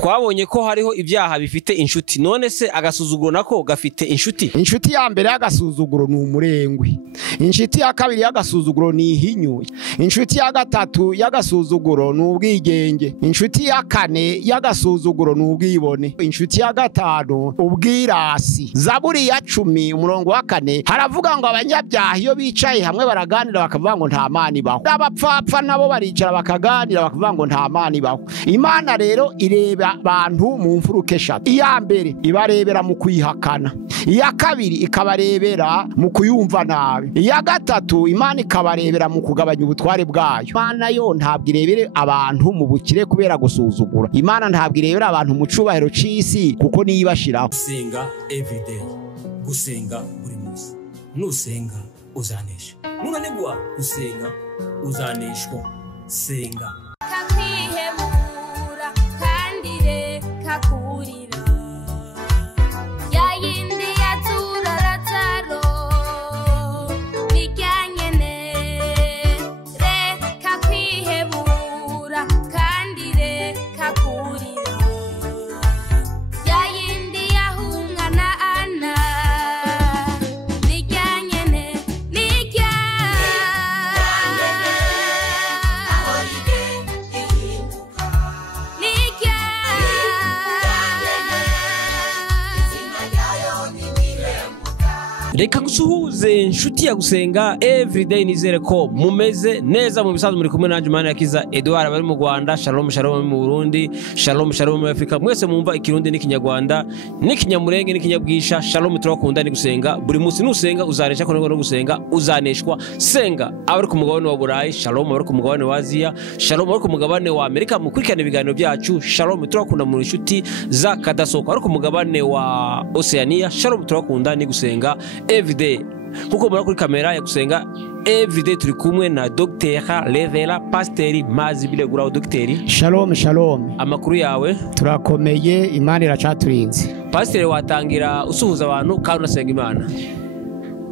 twabonye ko hariho ibyaha bifite inshuti, none se agasuzuguro nako gafite inshuti? Inshuti ya mbere y'agasuzuguro ni umurengwe, inshuti ya kabiri y'agasuzuguro ni ihinyu, inshuti ya gatatu y'agasuzuguro ni ubwigenge, inshuti ya kane y'agasuzuguro ni ubwibone, inshuti ya gatanu ubwirasi. Zaburi ya 10 umurongo wa 4 haravuga ngo abanyabyaha iyo bicaye hamwe baraganira bakavuga ngo nta mana ibaho, abapfapfa nabo baricara bakaganira bakavuga ngo nta mana ibaho. Imana rero ireba abantu mu mfuruka eshatu. Iya mbere ibarebera mu kwihakana, iya kabiri ikabarebera mu kuyumva nabi, iya gatatu Imana ikabarebera mu kugabanya ubutware bwayo. Imana yo ntabwo irebere abantu mu bukire kubera gusuzugura, Imana ntabwo irebera abantu mu cubahiro c'isi kuko niyibashiraho. Gusenga everyday, gusenga buri munsi, nusenga uzanesha, nunanigwa gusenga uzaneshwa. Senga kakwihebura kandi reka kurira, yayindi yaturarataro bijyanyene. Reka kwihebura kandi reka kurira, yayindi yahungana ana bijyanyene nijya. Reka gusuhuze inshuti ya gusenga everyday, nizere ko mumeze neza mu bisanzwe. Muri kumwe nanje Imana yakiza Edouard abari mu Rwanda, shalom shalom mu Burundi, shalom shalom mu Afrika, mwese mumva ikirundi n'ikinyarwanda n'ikinyamurenge n'ikinyabwisha. Shalom, turakunda ni gusenga buri munsi, nusenga uzanesha, ko no gusenga uzaneshwa. Senga abari ku mugabane wa Burayi, shalom abari ku mugabane wa Aziya, shalom abari ku mugabane wa Amerika, mukurikirana ibiganiro byacu. Shalom, turakunda mu inshuti za kadasoko abari ku mugabane wa Oceania, shalom turakunda ni gusenga everyday. Kuko muri kuri kamera ya gusenga everyday turi kumwe na Dr. Reba Pasteur Mazibile Guraho. Dr. Shalom shalom, amakuru yawe? Turakomeye, Imana iracaturinze. Pasteur, watangira usuhuza abantu kandi unasenga Imana?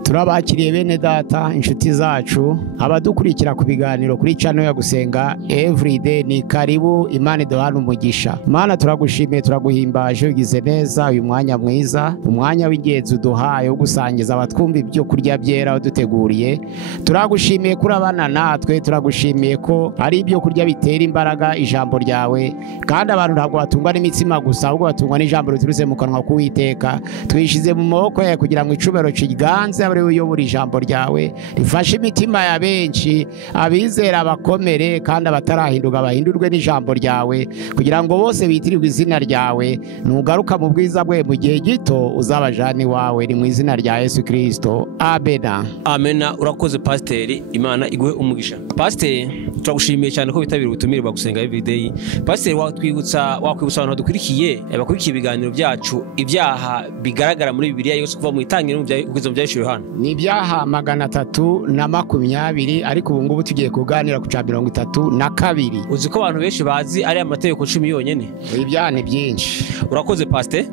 Turabakiriye bene data, inshuti zacu, abadukurikira ku biganiro kuri channel ya gusenga everyday, ni karibu. Imana iduhana umugisha. Imana turagushimiye, turaguhimbaje, ugize neza uyu mwanya mwiza, umwanya w'ingenzi uduhaye wo gusangiza abatwumva ibyo kurya byera uduteguriye. Turagushimiye kuri abana natwe, turagushimiye ko ari ibyo kurya bitera imbaraga ijambo ryawe, kandi abantu ntabwo batungwa n'imitsima gusa, ahubwo batungwa n'ijambo riturutse mu kanwa k'Uwiteka. Twishize mu maboko yawe kugira ngo icubero kiganze uyobora ijambo ryawe, rifashe imitima ya benshi, abizera bakomere kandi abatarahinduka bahindurwe n'ijambo ryawe, kugira ngo bose bitirirwe izina ryawe. Nugaruka mu bwiza bwe mu gihe gito uzabajana iwawe, ni mu izina rya Yesu Kristo, amena amena. Urakoze Pasteur, Imana iguhe umugisha. Pasteur, turagushimiye cyane ko bitabira ubutumire bwa gusenga everyday. Pasteur, wakwibutsa abantu badukurikiye, bakurikiye ibiganiro byacu, ibyaha bigaragara muri Bibiliya yose kuva mu itangiriro kugeza mu byahishuriwe hano? Ni ibyaha 320, ariko ubu ngubu tugiye kuganira ku 32. Uzi ko abantu benshi bazi ari amategeko 10 yonyene? Ibyaha ni byinshi. Urakoze Pasteur.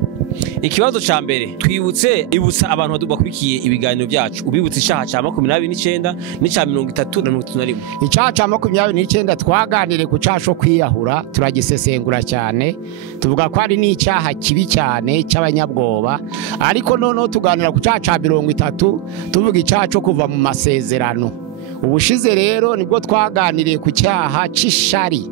Ikibazo ca mbere, ibutsa abantu bakurikiye ibiganiro byacu, ubibutsa icyaha ca 29 n'icya 30 Icyaha ca 29 twaganire ku cyaha cyo kwiyahura, turagisesengura cyane, tuvuga ko ari n'icyaha kibi cyane cy'abanyabwoba. Ariko noneho tuganira ku cyaha ca 30, tuvuga icyaha cyo kuva mu masezerano. Ubushize rero nibwo twaganiriye ku cyaha c'ishari.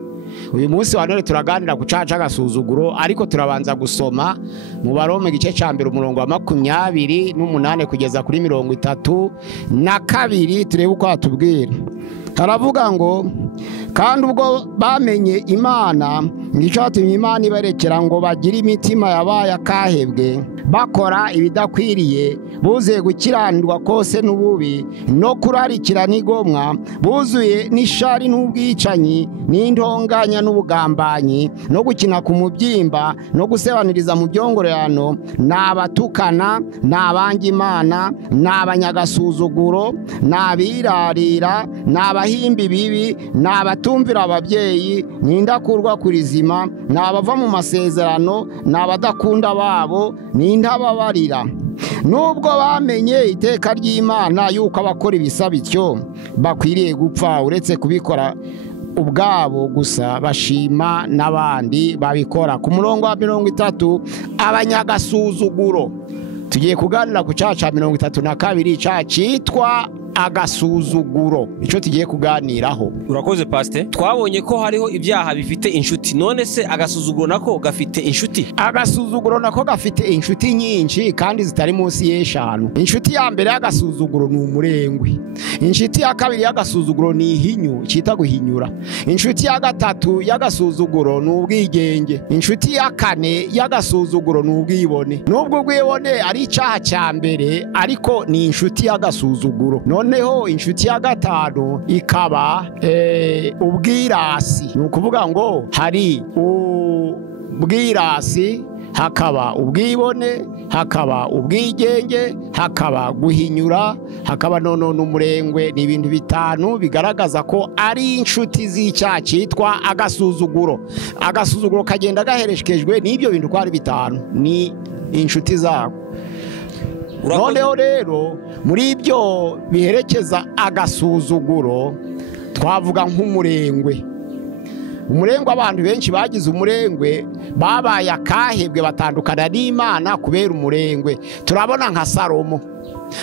Uyu munsi wa none turaganira ku cyaha c'agasuzuguro, ariko turabanza gusoma mu Baroma igice ca 1 umurongo wa 28 kugeza kuri 32, turebe uko atubwira. Haravuga ngo, kandi ubwo bamenye Imana, nicyo cyatumye Imana ibarekera ngo bagire imitima yabaye akahebwe, bakora ibidakwiriye, buzuye gukiranirwa kose n'ububi no kurarikira n'igomwa, buzuye n'ishari n'ubwicanyi n'intonganya n'ubugambanyi no gukina ku mubyimba no gusebaniriza mu byongorerano, n'abatukana, n'abanga Imana, n'abanyagasuzuguro, n'abirarira, n'abahimba ibibi, n'abatumvira ababyeyi, n'indakurwa kurizima, n'abava mu masezerano, n'abadakunda babo, n'intababarira. Nubwo bamenye iteka ry'Imana yuko abakora ibisa bityo bakwiriye gupfa, uretse kubikora ubwabo gusa bashima n'abandi babikora. Ku murongo wa 30 abanyagasuzuguro tugiye kuganira ku cyaha 32 cyaha cyitwa agasuzuguro. Icyo tugiye kuganiraho. Urakoze pastor. Twabonye ko hariho ibyaha bifite inshuti, none se agasuzuguro nako gafite inshuti? Agasuzuguro nako gafite inshuti nyinshi kandi zitari munsi y'eshanu. Inshuti ya mbere y'agasuzuguro ni umurengwe. Inshuti ya kabiri y'agasuzuguro ni ihinyu, cyita guhinyura. Inshuti ya gatatu y'agasuzuguro ni ubwigenge. Inshuti ya kane y'agasuzuguro ni ubwibone. Nubwo ubwibone ari icyaha cya mbere, ariko ni inshuti y'agasuzuguro. Noneho inshuti ya gatanu ikaba ubwirasi. Ni ukuvuga ngo hari ubwirasi, hakaba ubwibone, hakaba ubwigenge, hakaba guhinyura, hakaba n'umurengwe. Ni ibintu bitanu bigaragaza ko ari inshuti z'icyaha cyitwa agasuzuguro. Agasuzuguro kagenda gahereshejwe n'ibyo bintu ko ari bitanu, ni inshuti zabo. Noneho rero muri ibyo biherekeza agasuzuguro twavuga nk'umurengwe. Umurengwe, abantu benshi bagize umurengwe babaye akahebwe, batandukana n'Imana kubera umurengwe. Turabona nka Salomo,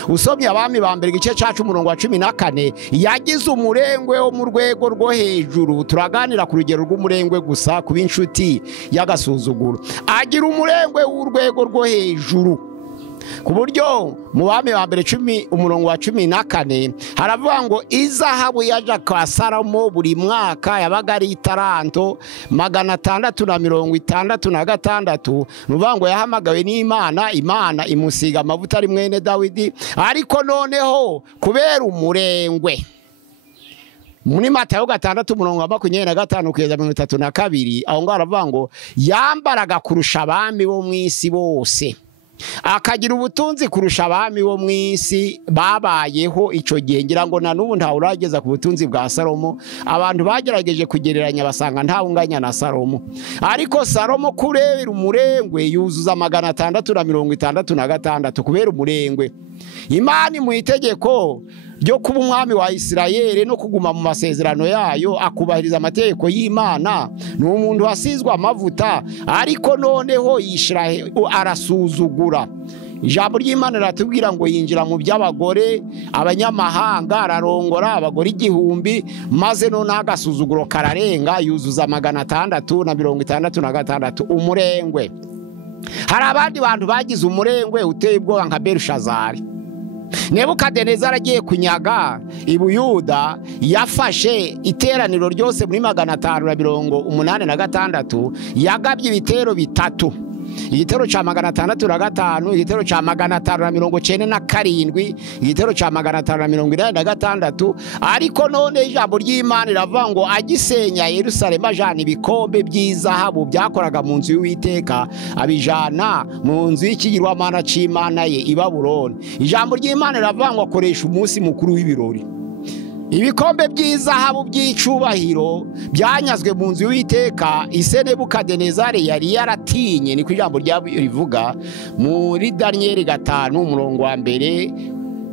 usomye Abami ba mbere igice cyacu umurongo wa 14, yagize umurengwe wo mu rwego rwo hejuru. Turaganira ku rugero rw'umurengwe gusa, kuba inshuti y'agasuzuguro. Agira umurengwe w'urwego rwo hejuru ku buryo mu Bami ba mbere 10 umurongo wa 14 haravuga ngo izahabu yaje kwa Salomo buri mwaka yabaga ari itaranto 666. Nuvuga ngo yahamagawe n'Imana, Imana imusiga amavuta ari mwene Dawidi. Ariko noneho kubera umurengwe, muri Matayo 6 umurongo wa 25 kugeza 32, aho ngaho aravuga ngo yambaraga kurusha abami bo mu isi bose, akagira ubutunzi kurusha abami bo mu isi babayeho icyo gihe. Ngira ngo na n'ubu ntawe urageza ku butunzi bwa Salomo. Abantu bagerageje kugereranya basanga ntawunganya na Salomo, ariko Salomo kurebera umurengwe yuzuza 666 kubera umurengwe. Imana mu itegeko ryo kuba umwami wa Isirayeli no kuguma mu masezerano yayo, akubahiriza amategeko y'Imana, ni umuntu wasizwe amavuta, ariko noneho arasuzugura. Ijambo ry'Imana riratubwira ngo yinjira mu by'abagore abanyamahanga, ararongora abagore 1000, maze none agasuzuguro kararenga, yuzuza 666 umurengwe. Hari abandi bantu bagize umurengwe uteye ubwoba nka Belushazari. Nebukadinezari agiye kunyaga i Buyuda, yafashe iteraniro ryose muri 586, yagabye ibitero bitatu. Igitero cya 605, igitero cya 597, igitero cya 586. Ariko none ijambo ry'Imana riravuga ngo agisenya Yerusalemu ajana ibikombe by'izahabu byakoraga mu nzu y'Uwiteka, abijana mu nzu y'ikigirwamana cy'Imana ye i Babuloni. Ijambo ry'Imana riravuga ngo akoresha umunsi mukuru w'ibirori. Ibikombe by'izahabu by'icubahiro byanyazwe mu nzu y'Uwiteka, Nebukadinezari yari yaratinye. Niko ijambo rivuga muri Danieli 5 umurongo wa 1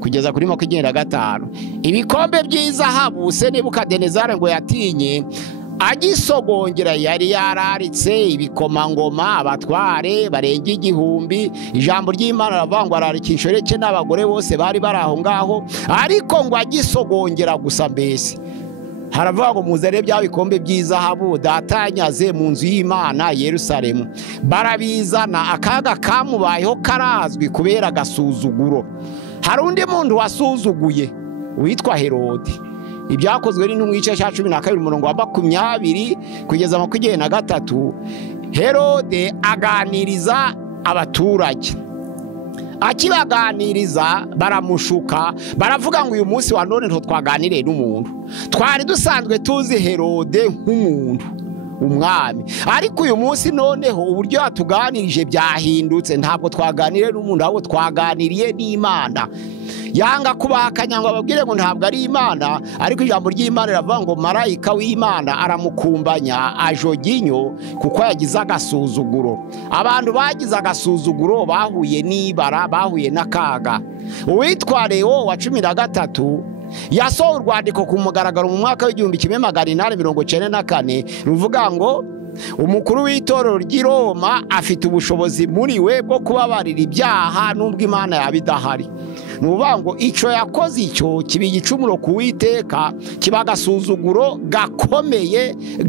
kugeza kuri 25. Ibikombe by'izahabu Nebukadinezari ngo yatinye, agisogongera yari yararitse ibikomangoma, abatware barenga 1000. Ijambo ry'Imana riravuga ngo ararika inshoreke n'abagore bose bari bari aho ngaho, ariko ngo agisogongera gusa. Mbese haravuga ngo muzare bya bikombe by'izahabu datanyaze mu nzu y'Imana Yerusalemu. Barabizana, akaga kamubayeho karazwi kubera agasuzuguro. Hari undi muntu wasuzuguye witwa Herode. Ibyakozwe n'intumwa igice cya 12 umurongo wa 20 kugeza 23. Herode aganiriza abaturage, akibaganiriza baramushuka, baravuga ngo uyu munsi wa none nto twaganire n'umuntu. Twari dusanzwe tuzi Herode nk'umuntu, umwami, ariko uyu munsi noneho uburyo atuganirije byahindutse. Ntabwo twaganire n'umuntu, ahubwo twaganiriye n'Imana. Yanga kubahakanya ngo ababwire ngo ntabwo ari Imana, ariko ijambo ry'Imana riravuga ngo marayika w'Imana aramukumbanya ajoginyo kuko yagize agasuzuguro. Abantu bagize agasuzuguro bahuye n'ibara, bahuye n'akaga. Uwitwa Leo wa 13 yasohoye urwandiko ku mugaragaro mu mwaka w'1894 ruvuga ngo umukuru w'itorero ry'i Roma afite ubushobozi muri we bwo kubabarira ibyaha nubwo Imana yabidahari. Nuvuga ngo icyo yakoze icyo kiba igicumuro ku Uwiteka, kiba agasuzuguro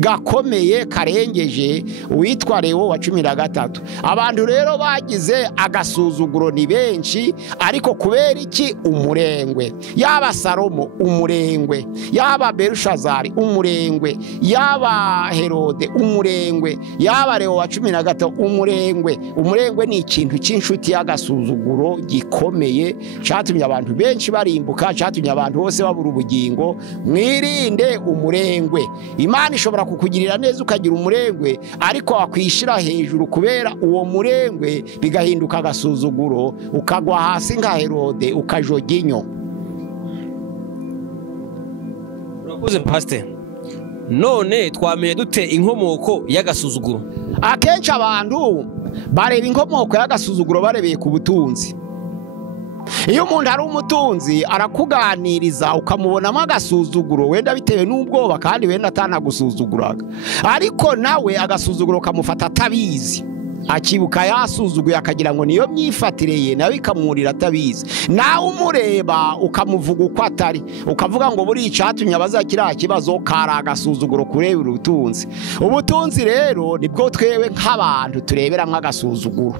gakomeye karengeje uwitwa Leo wa 13. Abantu rero bagize agasuzuguro ni benshi, ariko kubera iki? Umurengwe. Yaba Salomo umurengwe, yaba Berushazari umurengwe, yaba Herode umurengwe, yaba Leo wa 13 umurengwe. Umurengwe ni ikintu cy'inshuti y'agasuzuguro gikomeye cyatumye abantu benshi barimbuka, cyatumye abantu bose babura ubugingo. Mwirinde umurengwe. Imana ishobora kukugirira neza ukagira umurengwe, ariko wakwishira hejuru kubera uwo murengwe bigahinduka agasuzuguro, ukagwa hasi nka Herode ukajoga inyo. Urakoze Pastor. None twamenye dute inkomoko y'agasuzuguro? Akenshi abantu bareba inkomoko y'agasuzuguro barebeye ku butunzi. Iyo umuntu ari umutunzi arakuganiriza ukamubonamo agasuzuguro, wenda bitewe n'ubwoba kandi wenda atanagusuzuguraga, ariko nawe agasuzuguro kamufata atabizi, akibuka yasuzuguye akagira ngo niyo myifatire ye, nawe ikamurira atabizi. Nawe umureba ukamuvuga uko atari, ukavuga ngo buri icyatumye abazakira kibazo kari agasuzuguro kureba ubutunzi. Ubutunzi rero nibwo twewe nk'abantu tureberamo agasuzuguro.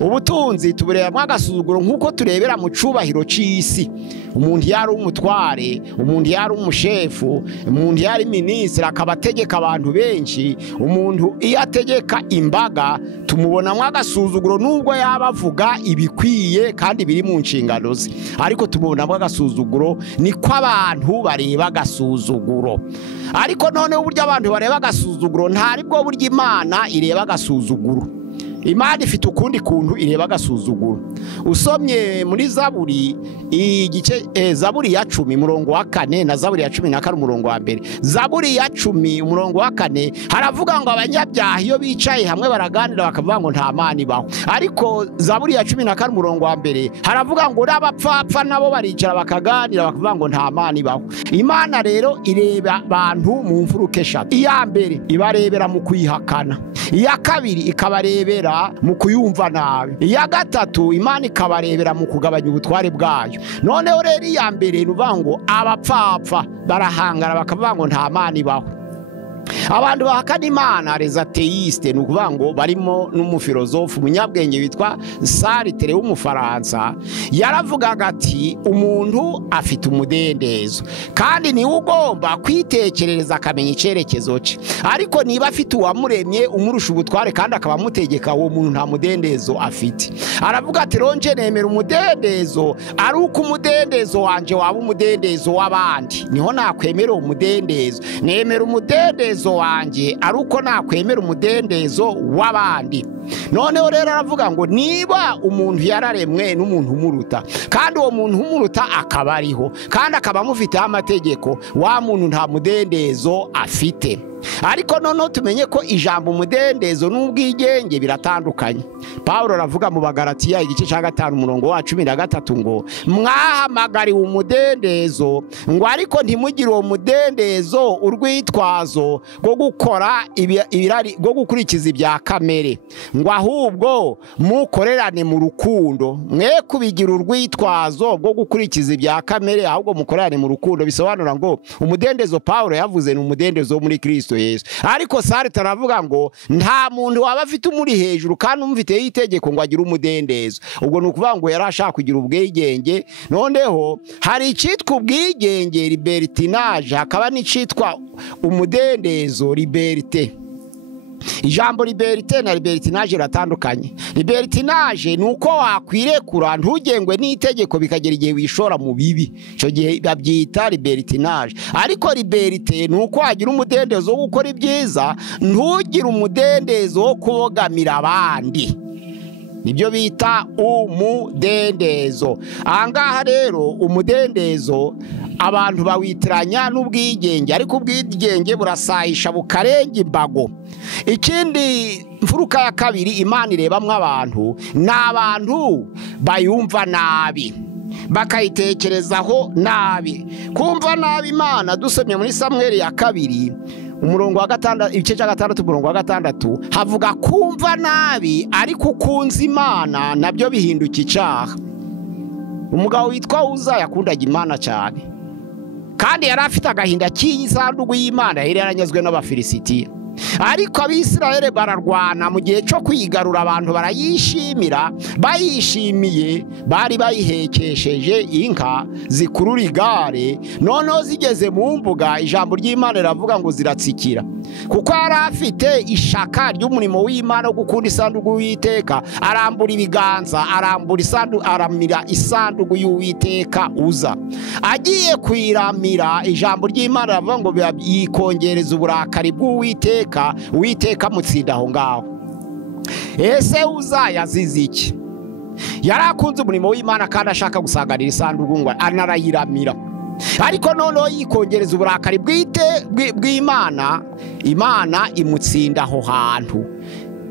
Ubutunzi tubureberamo agasuzuguro nk'uko turebera mu cubahiro c'isi. Umuntu yari umutware, umuntu yari umushefu, umuntu yari minisitiri akabategeka abantu benshi, umuntu iyo ategeka imbaga tumubonamo agasuzuguro nubwo yabavuga ibikwiye kandi biri mu nshingano ze, ariko tumubonamo agasuzuguro. Niko abantu bareba agasuzuguro. Ariko none uburyo abantu bareba agasuzuguro ntari bwo buryo Imana ireba agasuzuguro. Imana ifite ukundi kuntu ireba agasuzuguro. Usomye muri Zaburi igice Zaburi ya 10 umurongo wa 4 na Zaburi ya 14 umurongo wa 1. Zaburi ya 10 umurongo wa 4 haravuga ngo abanyabyaha iyo bicaye hamwe baraganira bakavuga ngo nta Mana ibaho. Ariko Zaburi ya 14 umurongo wa 1 haravuga ngo n'abapfapfa nabo baricara bakaganira bakavuga ngo nta Mana ibaho. Imana rero ireba abantu mu mfuruka eshatu. Iya mbere ibarebera mu kuyihakana, iya kabiri ikabarebera mu kuyumva nabi, iya gatatu Imana ikabarebera mu kugabanya ubutware bwayo. Noneho rero iya mbere nuvuga ngo abapfapfa barahangara bakavuga ngo nta Mana ibaho. Abantu bahakana Imana les atheistes nukuvuga ngo barimo n'umufilozofu umunyabwenge witwa Sartre w'umufaransa, yaravugaga ati umuntu afite umudendezo kandi ni ugomba kwitekerereza akamenya icyerekezo cye, ariko niba afite uwamuremye umurusha ubutware kandi akaba amutegeka, uwo muntu nta mudendezo afite. Aravuga ati ronje nemera umudendezo ari uko umudendezo wanje waba umudendezo w'abandi, niho nakwemera umudendezo. Nemera umudendezo wanje ari uko nakwemera umudendezo w'abandi. Noneho rero aravuga ngo niba umuntu yararemwe n'umuntu umuruta kandi uwo muntu umuruta akaba ariho kandi akaba amufiteho amategeko, wa muntu nta mudendezo afite. Ariko noneho tumenye ko ijambo umudendezo n'ubwigenge biratandukanye. Paulo aravuga mu Bagalatiya igice cya 5 umurongo wa 13 ngo mwahamagariwe umudendezo, ngo ariko ntimugire uwo mudendezo urwitwazo rwo gukora ibirari rwo gukurikiza ibya kamere, ngo ahubwo mukorerane mu rukundo. Mwe kubigira urwitwazo rwo gukurikiza ibya kamere, ahubwo mukorerane mu rukundo. Bisobanura ngo umudendezo Paulo yavuze ni umudendezo muri Kristo Yesu. Ariko Sartre aravuga ngo nta muntu waba afite umuri hejuru kandi umufite itegeko ngo agire umudendezo. Ubwo nukuvuga ngo yarashaka kugira ubwigenge. Noneho hari icitwa ubwigenge libertinage, hakaba n'icitwa umudendezo liberté. Ijambo liberté na libertinage ratandukanye. Libertinage nuko wakwirekura ntugengwe n'itegeko bikagera igihe wishora mu bibi, cyo gihe babyita libertinage. Ariko liberté nuko wagira umudendezo wo gukora ibyiza, ntugire umudendezo wo kubogamira abandi, nibyo bita umudendezo. Ahangaha rero umudendezo abantu bawitiranya n'ubwigenge, ariko ubwigenge burasahisha bukarenga imbago. Ikindi mfuruka ya kabiri Imana irebamwe abantu n'abantu bayumva nabi. bakayitekerezaho nabi. Kumva nabi Imana dusomye muri Samweli ya 2 umurongo wa 6 ibice cya 6 umurongo wa 6 havuga kumva nabi ariko ukunze Imana nabyo bihinduka icyaha. Umugabo witwa Uza yakundaga Imana cyane kandi yari afite agahinda k'isanduku y'Imana yari yaranyazwe n'Abafilisitiya. Ariko Abisirayeli bararwana mu gihe cyo kwigarura, abantu barayishimira, bayishimiye, bari bayihekesheje inka zikurura igare. Noneho zigeze mu mbuga, ijambo ry'Imana riravuga ngo ziratsikira, kuko yari afite ishaka ry'umurimo w'Imana wo gukunda isanduku y'Uwiteka. Arambura ibiganza, aramira isanduku y'Uwiteka Uza. Agiye kwiramira, ijambo ry'Imana riravuga ngo yikongereza uburakari bw'Uwiteka. Uwiteka mutsinda aho ngaho. Ese Uza yazize iki? Yari akunze umurimo w'Imana kandi ashaka gusanganira isanduku ngo anarayiramira. Ariko noneho yikongereza uburakari bw'Imana, Imana imutsinda aho hantu.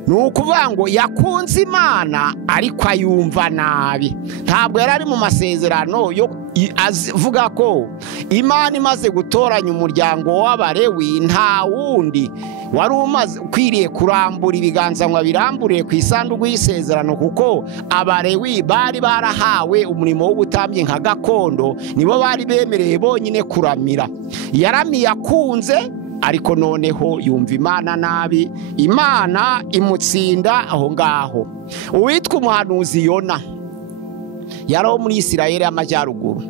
Nukuvuga ngo yakunze Imana ariko ayumva nabi. Ntabwo yari ari mu masezerano yo avuga ko Imana imaze gutoranya umuryango w'Abalewi, nta wundi wari umaze kwiriye kurambura ibiganza ngo abiramburiye ku isanduku y'isezerano, kuko Abalewi bari barahawe umurimo w'ubutambyi nka gakondo, nibo bari bemereye bonyine kuramira. Yaramiye akunze, ariko noneho yumva Imana nabi, Imana imutsinda aho ngaho. Uwitwa umuhanuzi Yona yari muri Isirayeli y'Amajyaruguru.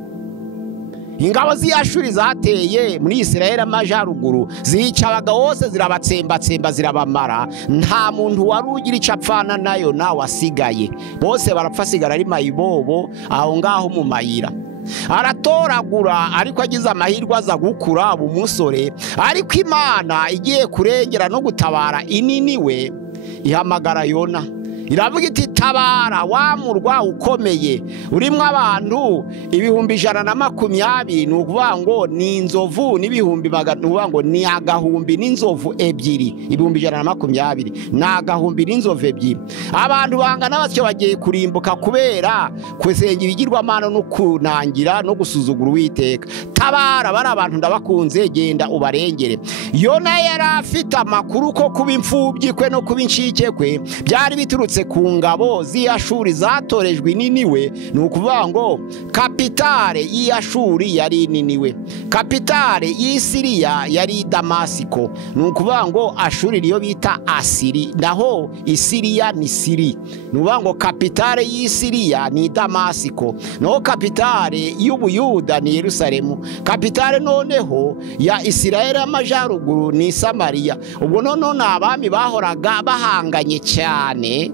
Ingabo z'Iyashuri zateye muri Isirayeli y'Amajyaruguru, zica abagabo bose, zirabatsembatsemba, zirabamara. Nta muntu wari ugira icyo apfana nayo nawe asigaye, bose barapfa, asigara ari mayibobo aho ngaho mu mayira. Aratoragura, ariko agize amahirwe aza gukura umusore. Ariko Imana igiye kurengera no gutabara ininiwe, ihamagara Yona, iravuga iti tabara wa murwa ukomeye urimo abantu 120. Ni ukuvuga ngo ni inzovu n'ibihumbi magana, ni ukuvuga ngo ni agahumbi n'inzovu ebyiri. 120 ni agahumbi n'inzovu ebyiri. Abantu bangana batyo bagiye kurimbuka kubera kusenga ibigirwamana no kunangira no gusuzugura Uwiteka. Tabara bari abantu ndabakunze, genda ubarengere. Yona yari afite amakuru ko kuba imfubyi kwe no kuba incike kwe byari biturutse ku ngabo z'Iyashuri zatorejwe ininiwe. Ni ukuvuga ngo kapitale y'Iyashuri yari ininiwe, kapitale y'Isiriya yari Damasiko. Ni ukuvuga ngo Ashuri niyo bita Asiri, naho Isiriya ni Siri. Ni ukuvuga ngo kapitale y'Isiriya ni Damasiko, naho kapitale y'Ubuyuda ni Yerusalemu. Kapitale noneho ya Isirayeli y'Amajyaruguru ni Samariya. Ubwo noneho ni abami bahoraga bahanganye cyane.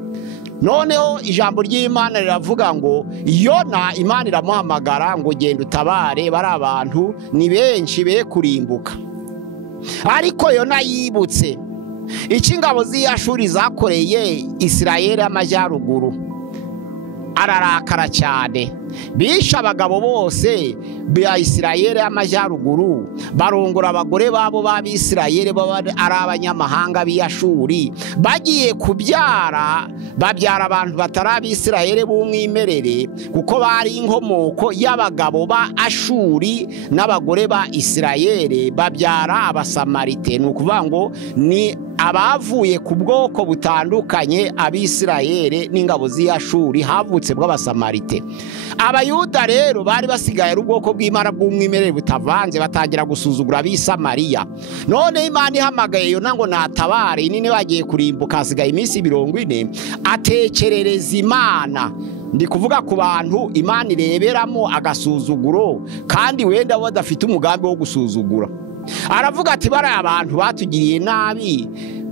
Noneho ijambo ry'Imana riravuga ngo Yona, Imana iramuhamagara ngo genda utabare, bari abantu ni benshi be kurimbuka. Ariko Yona yibutse iki ingabo z'Iyashuri zakoreye Isirayeli y'Amajyaruguru, ararakara cyane. Bishe abagabo bose ba Isirayeli y'Amajyaruguru, barongora abagore babo b'Abisirayeli baba ari abanyamahanga b'Iyashuri. Bagiye kubyara, babyara abantu batari Abisirayeli b'umwimerere, kuko bari inkomoko y'abagabo ba Ashuri n'abagore ba Isirayeli. Babyara Abasamarite, ni ukuvuga ngo ni abavuye ku bwoko butandukanye. Abisirayeli n'ingabo z'Iyashuri havutse bw'Abasamarite. Abayuda rero bari basigaye ari ubwoko bw'Imana bw'umwimerere butavanze, batangira gusuzugura Abisamariya. None Imana ihamagaye Yona ngo natabare, inini bagiye kurimbuka, hasigaye iminsi 40. Atekerereza Imana. Ndi kuvuga ku bantu Imana ireberamo agasuzuguro, kandi wenda badafite umugambi wo gusuzugura. Aravuga ati bari abantu batugiriye nabi,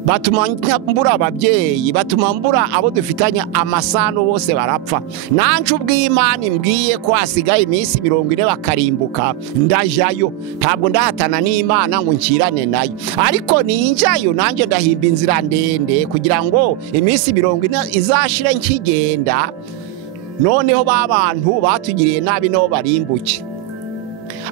batuma mbura ababyeyi, batuma mbura abo dufitanye amasano, bose barapfa. Nanje ubw'Imana imbwiye ko hasigaye iminsi 40 bakarimbuka, ndajayo. Ntabwo ndahatana n'Imana ngo nkirane nayo, ariko ninjayo nanje ndahimba inzira ndende kugira ngo iminsi 40 izashire nkigenda. Noneho ba bantu batugiriye nabi nabo barimbuke.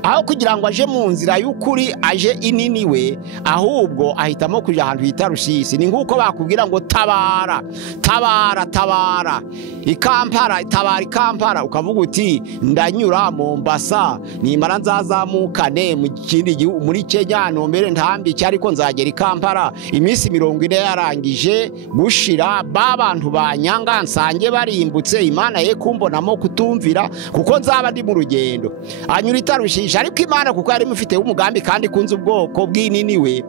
aho kugira ngo aje mu nzira y'ukuri aje ininiwe, ahubwo ahitamo kuja ahantu hita Rusizi. Ni nk'uko bakubwira ngo tabara tabara tabara Ikampara, tabara Ikampara, ukavuga uti ndanyura Mombasa nimara nzazamukane mu kindi gihugu muri Kenya nombere ntambike ariko nzagera Ikampara iminsi 40 yarangije gushira babantu banyanga nsange barimbutse Imana ye kumbonamo kutumvira kuko nzaba ndi mu rugendo. Anyura itarushisha, ariko Imana kuko yari mufite umugambi kandi kunze ubwoko bw'ininiwe,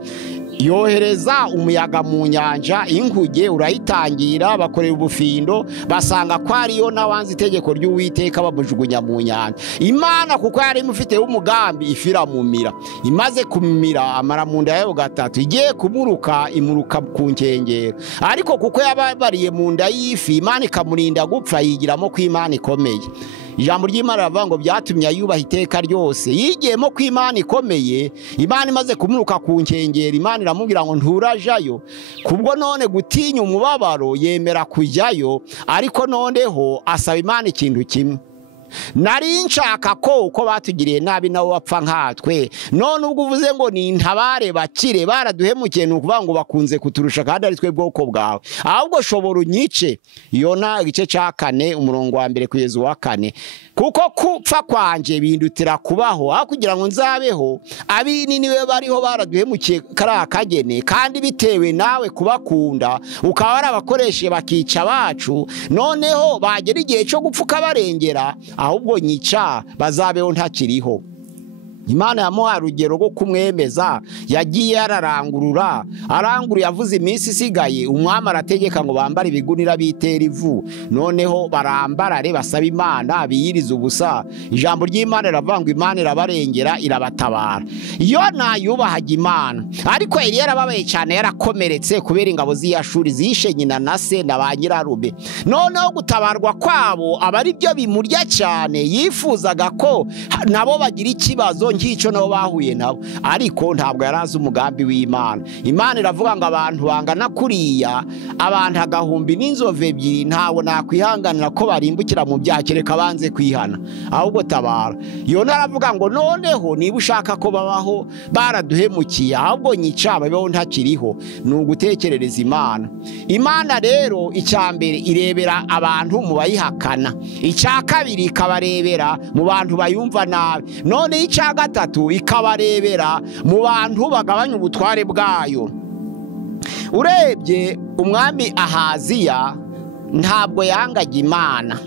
yohereza umuyaga mu nyanja, inkuge urayitangira, bakorera ubufindo basanga ko ariyo nawanze itegeko ry'Uwiteka bamujugunya mu nyanja. Imana kuko yari mufite umugambi ifira mumira, imaze kumira amara mu nda yayo gatatu, igiye kumuruka imuruka ku nkengero, ariko kuko yababariye mu nda y'ifi Imana ikamurinda gupfa yigiramo ko Imana ikomeye. Ijambo ry'Imana ravuga ngo byatumye yubaha iteka ryose, yigiyemo ko Imana ikomeye. Imana imaze kumuruka ku nkengero, Imana iramubwira ngo nturajayo, kubwo none gutinya umubabaro yemera kujyayo, ariko noneho asaba Imana ikintu kimwe. Nari nshaka ko uko batugiriye nabi nabo bapfa nkatwe, none ubwo uvuze ngo ni ntabare bakire baraduhemukiye, nukuvuga ngo bakunze kuturusha kandi ari twe bwoko bwawe, ahubwo shobora unyice. Yona igice cya 4 umurongo wa 1 kugeza wa 4. Kuko kupfa kwanje bindutira kubaho, aho kugira ngo nzabeho. Abininiwe bariho baraduhemukiye kara kagene, kandi bitewe nawe kubakunda ukaba warabakoreshe bakica bacu, noneho bagera igihe cyo gupfuka barengera, ahubwo nyica bazabeho ntakiriho. Imana yamuha urugero rwo kumwemeza, yagiye yararangurura, arangurura yavuze iminsi isigaye, umwami arategeka ngo bambare ibigunira bitera ivu, noneho barambarare basaba Imana biyiriza ubusa. Ijambo ry'Imana riravuga ngo Imana irabarengera irabatabara. Yona yubahaga Imana, ariko yari yarababaye cyane, yarakomeretse kubera ingabo z'Iyashuri zishe nyina na se na ba nyirarume. Noneho gutabarwa kwabo abari byo bimurya cyane, yifuzaga ko nabo bagira ikibazo nk'icyo nabo bahuye nabo, ariko ntabwo yarazi umugambi w'Imana. Imana iravuga ngo abantu bangana kuriya, abantu agahumbi n'inzovu ebyiri, ntawe nakwihanganira ko barimbukira mu byaha kereka banze kwihana, ahubwo tabara. Yona aravuga ngo noneho niba ushaka ko babaho baraduhemukiye, ahubwo nyica babeho ntakiriho. Ni ugutekerereza Imana. Imana rero icyambere irebera abantu mu bayihakana, icya kabiri ikabarebera mu bantu bayumva nabi, none icya gatatu ikabarebera mu bantu bagabanya ubutware bwayo. Urebye umwami Ahaziya ntabwo yangaga Imana,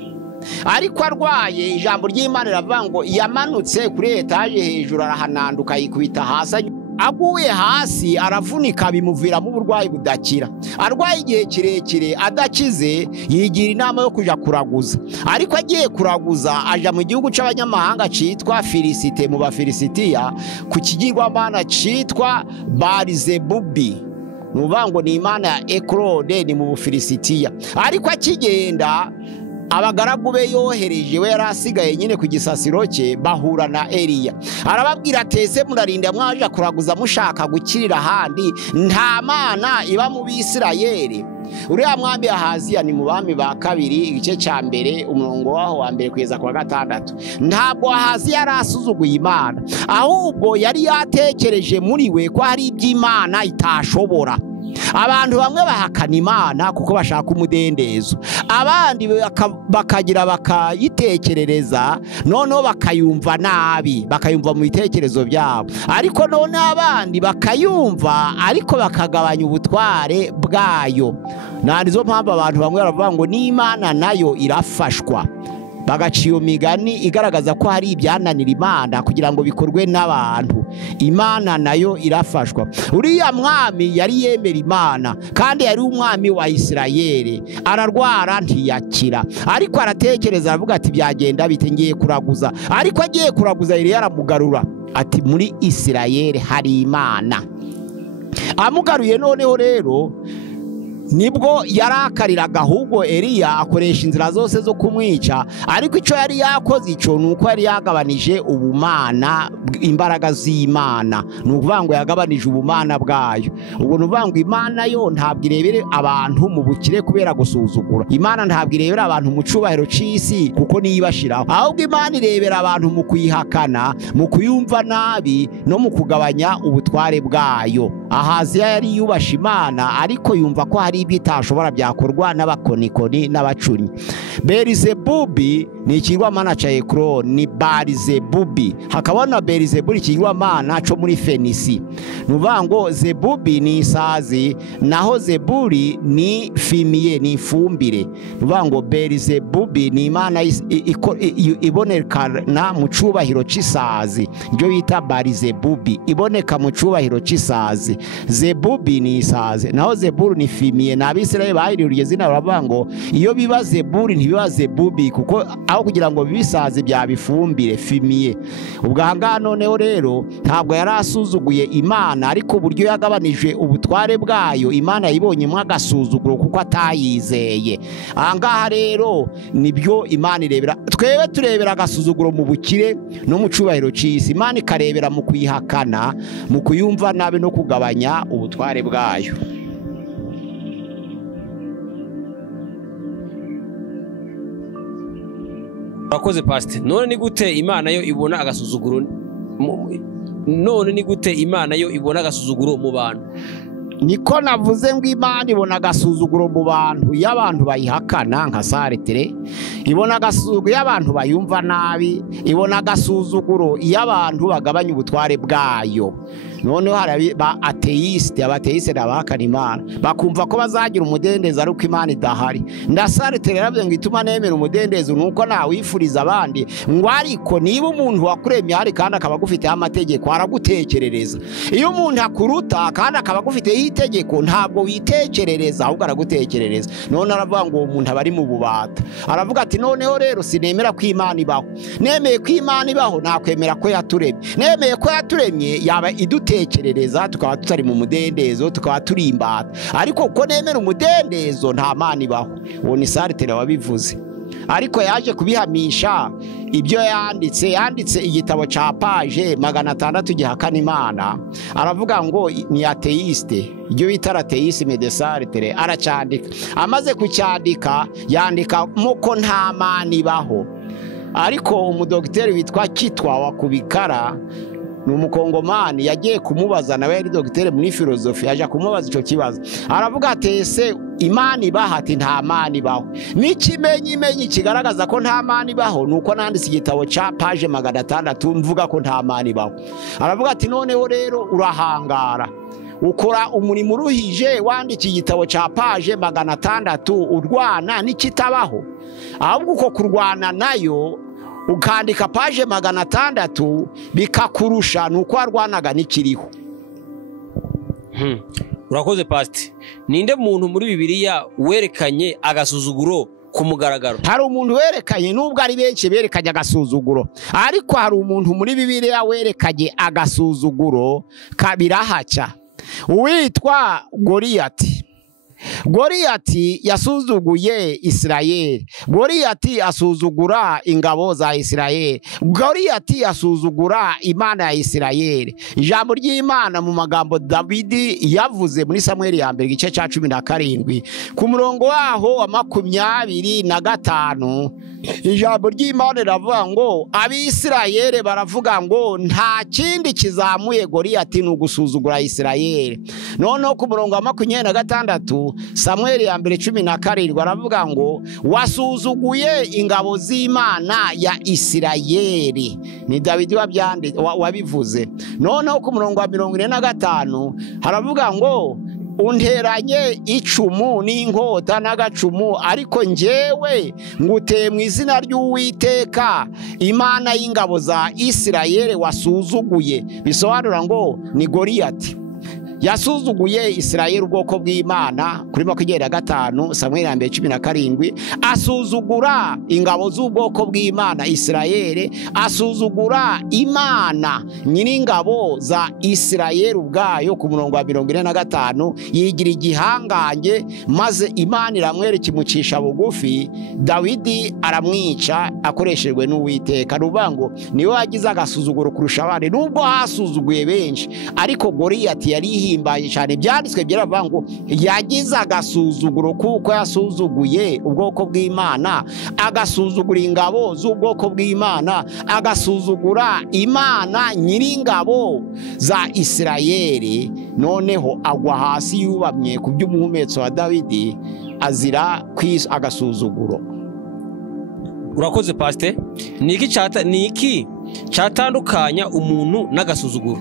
ariko arwaye, ijambo ry'Imana riravuga ngo yamanutse kuri etaje hejuru arahananduka yikubita hasi, aguye hasi aravunika bimuviramo uburwayi budakira. Arwaye igihe kirekire adakize, yigira inama yo kuja kuraguza, ariko agiye kuraguza aja mu gihugu c'abanyamahanga citwa Filisite, mu Bafilisitiya, ku kigirwamana citwa Barizebubi, nuvuga ngo ni imana ya Ekrode, ni mu Bufilisitiya. Ariko akigenda abagaragu be yohereje, we yarasigaye nyine ku gisasiro cye, bahura na Eliya. Arababwira tese murarinda mwaje kuraguza mushaka gukirira handi, nta mana iba mu Bisirayeli. Uriya mwami Ahaziya ni mu bami ba kabiri igice cya 1 umurongo waho wa 1 kugeza kwa 6. Ntabwo Ahaziya yarasuzuguye Imana, ahubwo yari yatekereje muri we ko hari iby'Imana itashobora. Abantu bamwe bahakana Imana kuko bashaka umudendezo, abandi bakagira bakayitekerereza, noneho bakayumva nabi, bakayumva mu bitekerezo byabo, ariko none abandi bakayumva ariko bakagabanya ubutware bwayo. Nandizo mpamvu abantu bamwe baravuga ngo n'Imana nayo irafashwa, bagaciyo migani igaragaza ko hari ibyananira Imana kugira ngo bikorwe n'abantu. Imana nayo irafashwa. Uriya mwami yari yemera Imana kandi yari umwami wa Isirayeli, ararwara ntiyakira, ariko aratekereza aravuga ati byagenda bite ngiye kuraguza. Ariko agiye kuraguza yari yaramugarura ati muri Isirayeli hari Imana. Amugaruye noneho rero nibwo yarakariraga, ahubwo Eliya akoresha inzira zose zo kumwica. Ariko icyo yari yakoze icyo ni uko yari yagabanije ubumana, imbaraga z'Imana. Ni ukuvuga ngo yagabanije ubumana bwayo. Ubwo ni ukuvuga ngo Imana yo ntabwo irebera abantu mu bukire kubera gusuzugura. Imana ntabwo irebera abantu mu cyubahiro cy'isi kuko niyo ibashiraho, ahubwo Imana irebera abantu mu kuyihakana, mu kuyumva nabi no mu kugabanya ubutware bwayo. Ahaziya yari yubasha Imana, ariko yumva ko hari ibyo itashobora byakorwa n'abakonikoni n'abacuri. Berizebubi ni ikigwamana cya Ekroni, ni Barizebubi. Hakaba na Berizebuli ikigwamana cyo muri Fenisi. Ni ukuvuga ngo Zebubi ni isazi, naho Zebuli ni fimiye, ni ifumbire. Ni ukuvuga ngo Berizebubi ni imana ibonekana mu cyubahiro cy'isazi, ibyo bita Barizebubi, iboneka mu cyubahiro cy'isazi. Zebubi ni isazi, naho Zebuli ni fimiye. N'Abisirayeli bahiriye izina baravuga ngo iyo biba Zebuli ntibiba Zebubi, kuko aho kugira ngo bibisazi byabifumbire fimiye. Ubwanga noneho rero ntabwo yari asuzuguye Imana, ariko uburyo yagabanije ubutware bwayo Imana yibonyemo agasuzuguro kuko atayizeye. Ahangaha rero nibyo Imana irebera. Twebe turebera agasuzuguro mu bukire no mu cyubahiro cy'isi, Imana ikarebera mu kuyihakana, mu kuyumva nabi no kugabanya ubutware bwayo. Urakoze Pastor. None ni gute Imana yo ibona agasuzuguro? None ni gute Imana yo ibona agasuzuguro mu bantu? Niko navuze ngo Imana ibona agasuzuguro mu bantu y'abantu bayihakana nka Saretere, ibona agasuzuguro y'abantu bayumva nabi, ibona agasuzuguro y'abantu bagabanya ubutware bwayo. Noneho hari abateiste, abateiste n'abahakana Imana bakumva ko bazagira umudendezo ariko Imana idahari. Ndasaretere yarabye ngo ituma nemera umudendezo nuko nawifuriza abandi, ngo ariko niba umuntu wakuremye hari kandi akaba agufiteho amategeko aragutekerereza. Iyo umuntu akuruta kandi akaba agufiteho itegeko ntabwo witekerereza, ahubwo aragutekerereza. None aravuga ngo umuntu aba ari mu bubata, aravuga ati noneho rero sinemera ko Imana ibaho. Nemeye ko Imana ibaho, nakwemera ko yaturemye. Nemeye ko yaturemye yaba idutekerereza, tukaba tutari mu mudendezo, tukaba turi imbata. Ariko uko nemera umudendezo nta Mana ibaho. Uwo ni Saretere wabivuze. Ariko yaje kubihamisha ibyo yanditse igitabo cya paje 600 gihakana Imana. Aravuga ngo ni ateiste, ibyo bita ateisme de Saretere. Aracyandika, amaze kucyandika yandika muko nta Mana ibaho. Ariko umudokiteri witwa Kitwa wa Kubikara ni umukongomani, yagiye kumubaza, nawe yari dogiteri muri filozofi, yaje kumubaza icyo kibazo. Aravuga ati ese Imana ibaho? Ati nta Mana ibaho. N'ikimenyimenyi kigaragaza ko nta Mana ibaho nuko nanditse igitabo cya paje 600 mvuga ko nta Mana ibaho. Aravuga ati noneho rero urahangara, ukora umurimo uruhije, wandika igitabo cya paje 600 urwana n'ikitabaho. Ahubwo uko kurwana nayo ukandika paje 600 bikakurusha nuko warwanaga n'ikiriho. Urakoze Pastor. Ninde muntu muri Bibiliya werekanye agasuzuguro ku mugaragaro? Hari umuntu werekanye, nubwo ari benshi berekanye agasuzuguro, ariko hari umuntu muri Bibiliya werekanye agasuzuguro kabirahaca, witwa Goliyati. Goliyati yasuzuguye Isirayeli. Goliyati asuzugura ingabo za Isirayeli. Goliyati asuzugura Imana ya Isirayeli. Ijambo ry'Imana mu magambo Dawidi yavuze muri Samueli ya mbere igice cya 17 ku murongo waho wa 25, ijambo ry'Imana riravuga ngo Abisirayeli baravuga ngo nta kindi kizamuye Goliyati ni ugusuzugura Isirayeli. Noneho ku murongo wa 26 Samueli ya mbere 17 aravuga ngo wasuzuguye ingabo z'Imana ya Isirayeli. Ni Dawidi wabivuze. Noneho ku murongo wa 45 haravuga ngo unteranye icumu n'inkota n'agacumu, ariko njyewe nguteye mu izina ry'Uwiteka Imana y'ingabo za Isirayeli wasuzuguye. Bisobanura ngo ni Goliyati. yasuzuguye Isirayeli ubwoko bw'Imana kuri 25 Samweli 17 asuzugura ingabo z'ubwoko bw'Imana Isirayeli, asuzugura Imana nyir'ingabo za Isirayeli ubwayo ku murongo wa 45 yigira igihangange, maze Imana iramwereka imucisha bugufi, Dawidi aramwica akoreshejwe n'Uwiteka. Rubango niwe wagize agasuzuguro kurusha abandi, nubwo hasuzuguye benshi, ariko Goliyati yari ihimbaye cyane. Byanditswe byaravuga ngo yagize agasuzuguro kuko yasuzuguye ubwoko bw'Imana, agasuzugura ingabo z'ubwoko bw'Imana, agasuzugura Imana nyir'ingabo za Isirayeli. Noneho agwa hasi yubamye ku by'umuhumetso wa Dawidi, azira kwisa agasuzuguro. Urakoze Pastor. Niki cyatandukanya umuntu n'agasuzuguro?